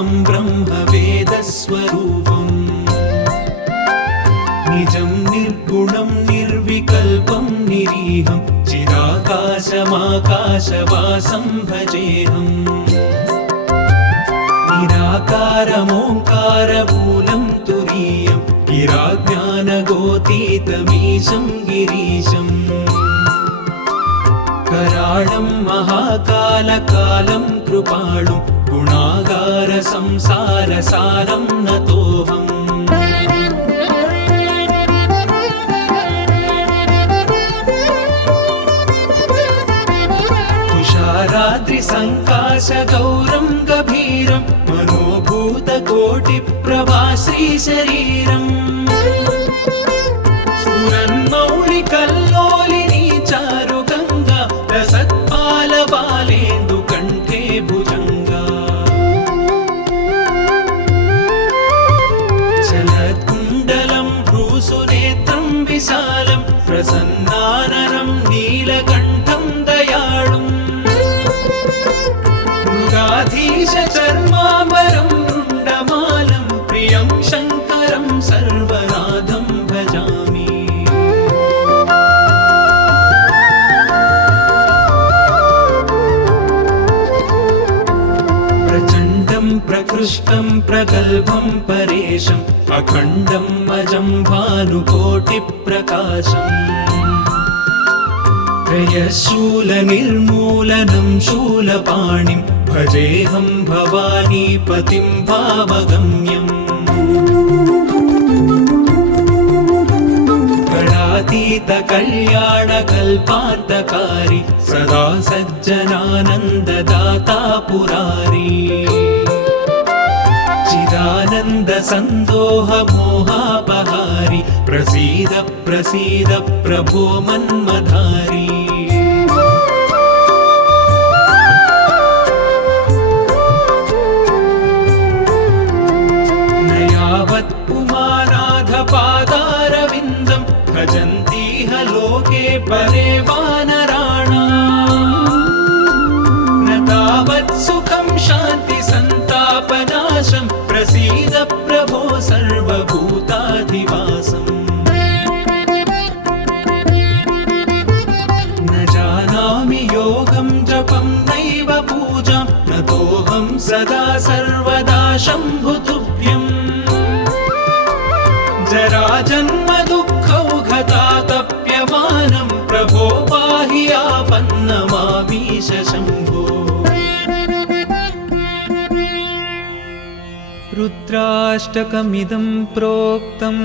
विभुव्यापकं ब्रह्मवेदस्वरूपम् निजं निर्गुणं निर्विकल्पं निरीहं चिदाकाशमाकाशवासं भजेऽहम् निराकारमोङ्कारमूलं तुरीयं गिराज्ञानगोतीतमीशं गिरीशम् कराळं महाकालकालं कृपाळुं गुणागारसंसारसारं नतोऽहम् तुषाराद्रिसङ्काशगौरं गभीरं मनोभूतकोटिप्रभाश्रीशरीरम् स्फुरन्मौलिकल्लोलिनी चारुगङ्गा रसत्पालबालेन्दुकण्ठे भुजङ्गा चलत्कुण्डलं भ्रूसुनेत्रं विशालं प्रसन्नाननं नीलकण्ठं दयाळुम् मृगाधीशचर्माम्बरं रुण्डमालं प्रियं शङ्करं सर्वनाथं भजामि प्रचण्डं प्रकृष्टं प्रगल्भं परेशम् अखण्डं अजं भानुकोटिप्रकाशम् त्रयशूलनिर्मूलनं शूलपाणिं भजेऽहं भवानीपतिं भावगम्यम् गणातीतकल्याणकल्पान्तकारी सदा सज्जनानन्ददाता पुरारी चिदानन्दसन्दोहमोहापहारि प्रसीद प्रसीद प्रभो मन्मधारी न यावत् पुमानाथपादारविन्दं भजन्तीह लोके परे वानराणाम् न तावत् सुखं शान्तिसन्तापनाशं प्रसीद प्रभो सर्वभूताधिवासम् न जानामि योगं जपं नैव पूजां नतोऽहं सदा सर्वदा शम्भुतुभ्यम् जराजन्म दुःखौघतातप्यमानं प्रभो पाहि आपन्नमामीश शम्भो रुद्राष्टकमिदं प्रोक्तं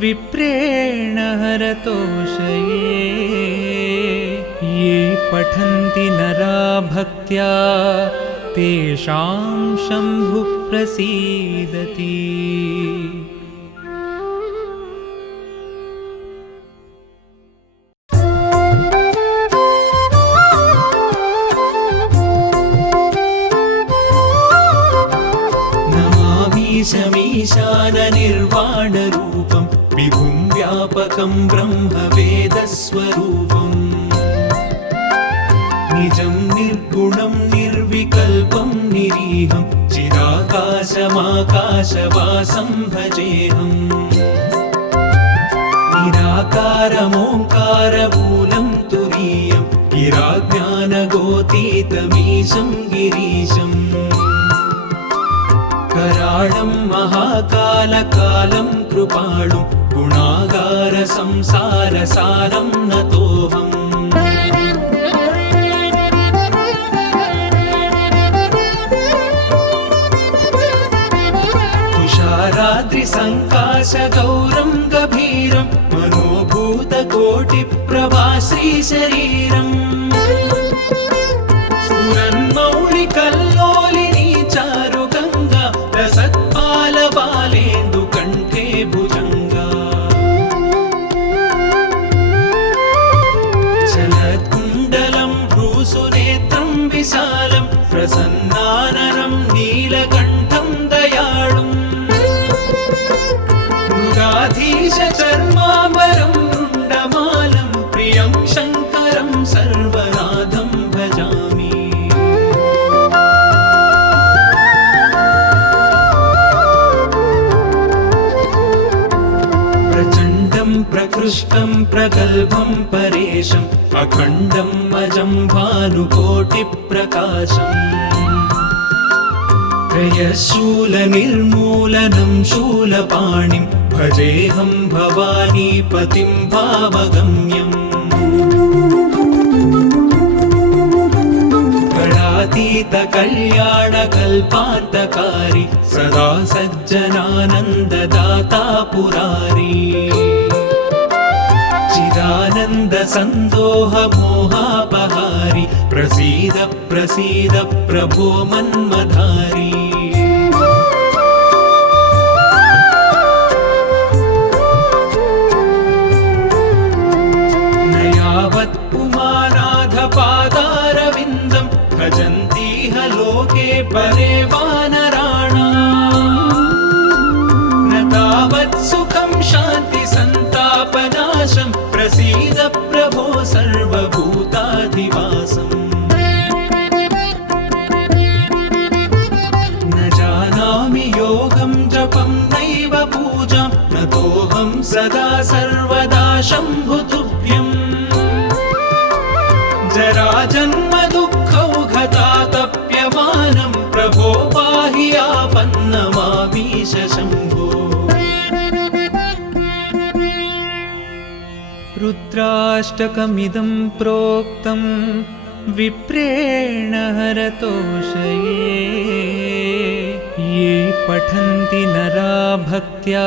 विप्रेण हरतोषये ये पठन्ति नरा भक्त्या तेषां शम्भुः प्रसीदति ईशाननिर्वाणरूपं विभुं व्यापकं ब्रह्मवेदस्वरूपम् निजं निर्गुणं निर्विकल्पं निरीहं चिदाकाशमाकाशवासं भजेऽहम् निराकारमोङ्कारमूलं तुरीयं गिराज्ञानगोतीतमीशं गिरीशम् कराळं महाकालकालं कृपाळुं गुणागारसंसारसारं नतोऽहम् तुषाराद्रिसङ्काशगौरं गभीरं मनोभूतकोटिप्रभाश्रीशरीरम् स्फुरन्मौलिकल्लोलिनी चारुगङ्गा रसत्पालबालेन्दुकण्ठे भुजङ्गा चलत्कुण्डलं भ्रूसुनेत्रं विशालं प्रसन्नाननं नीलकण्ठं दयाळुम् मृगाधीशचर्माम्बरं रुण्डमालं प्रियं शङ्करं सर्वनाथं भजामि प्रकृष्टं प्रगल्भं परेशम् अखण्डं अजं भानुकोटिप्रकाशम् त्रयशूलनिर्मूलनं शूलपाणिं भजेऽहं भवानीपतिं भावगम्यम् गणातीतकल्याणकल्पान्तकारी सदा सज्जनानन्ददाता पुरारी चिदानन्दसन्दोहमोहापहारी प्रसीद प्रसीद प्रभो मन्मधारी न यावत् पुमानाधपादारविन्दं भजन्तीह लोके परे वानराणाम् न तावत् सुखं शान्ति सन्तापनाशं प्रसीद प्रभो सर्वभूताधिवासम् न जानामि योगं जपं नैव पूजां नतोऽहं सदा सर्वदा शम्भुतुभ्यम् जराजन्म दुःखौघतातप्यमानं प्रभो पाहि आपन्नमामीश शम्भो रुद्राष्टकमिदं प्रोक्तं विप्रेण हरतोषये ये पठन्ति नरा भक्त्या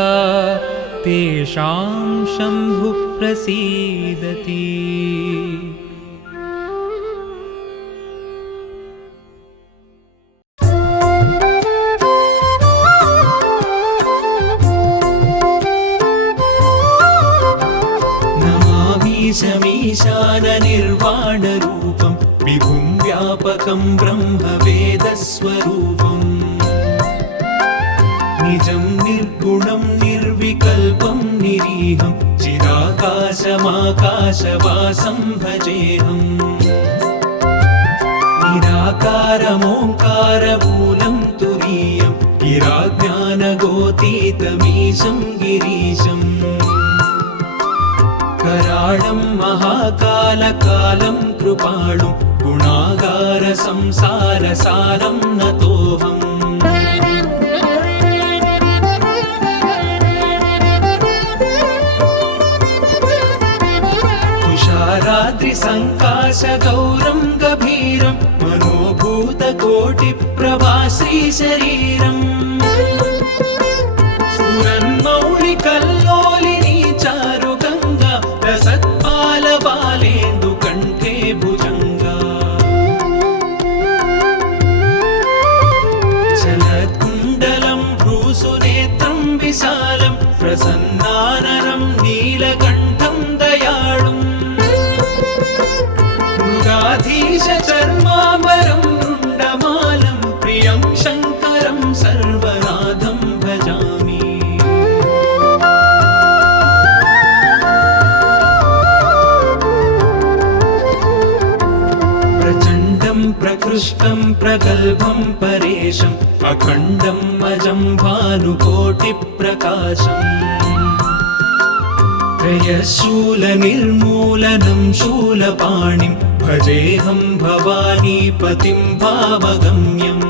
तेषां शम्भुः प्रसीदति ईशाननिर्वाणरूपं विभुं व्यापकं ब्रह्मवेदस्वरूपम् निजं निर्गुणं निर्विकल्पं निरीहं चिदाकाशमाकाशवासं भजेऽहम् निराकारमोङ्कारमूलं तुरीयं गिराज्ञानगोतीतमीशं गिरीशम् कराळं महाकालकालं कृपाणुं गुणागारसंसारसारं नतोऽहम् तुषाराद्रिसङ्काशगौरं गभीरं मनोभूतकोटिप्रभाश्रीशरीरम् स्फुरन्मौलिकल्लोलिनी चारुगङ्गा रसत्पालबालेन्दुकण्ठे भुजङ्गा जलत्कुण्डलं भ्रूसुनेत्रं विशालं प्रसन्नाननं नीलकण्ठं दयाळुम् मृगाधीशचर्माम्बरं रुण्डमालं प्रियं शङ्करं सर्वनाथं भजामि प्रकृष्टं प्रगल्भं परेशम् अखण्डम् अजं भानुकोटिप्रकाशम् त्रयशूलनिर्मूलनं शूलपाणिं भजेऽहं भवानीपतिं भावगम्यम्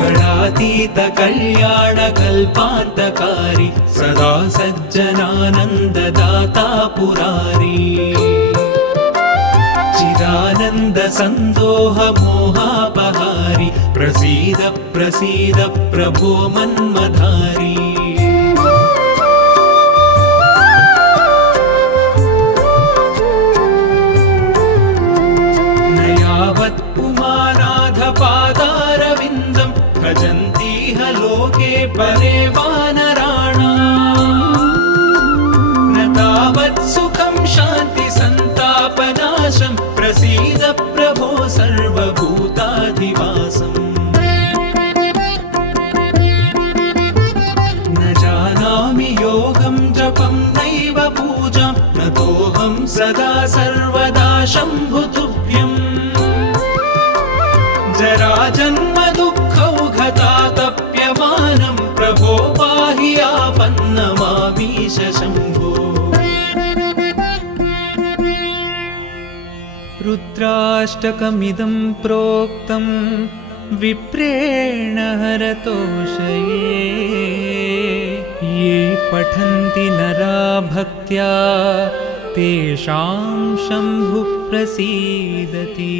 गणातीतकल्याणकल्पान्तकारी सदा सज्जनानन्ददाता पुरारी चिदानन्दसन्दोहमोहापहारी प्रसीद प्रसीद प्रभो मन्मधारी न यावत् पुमानाधपादारविन्दं भजन्तीह लोके परे वानराणाम् न तावत् सुखं शान्ति सन्तापनाशं प्रसीद प्रभो सर्वभूताधिवासम् न जानामि योगं जपं नैव पूजां नतोऽहं सदा सर्वदा शम्भुतुभ्यम् जराजन्म दुःखौघतातप्यमानं प्रभो पाहि रुद्राष्टकमिदं प्रोक्तं विप्रेण हरतोषये ये पठन्ति नरा भक्त्या तेषां शम्भुः प्रसीदति।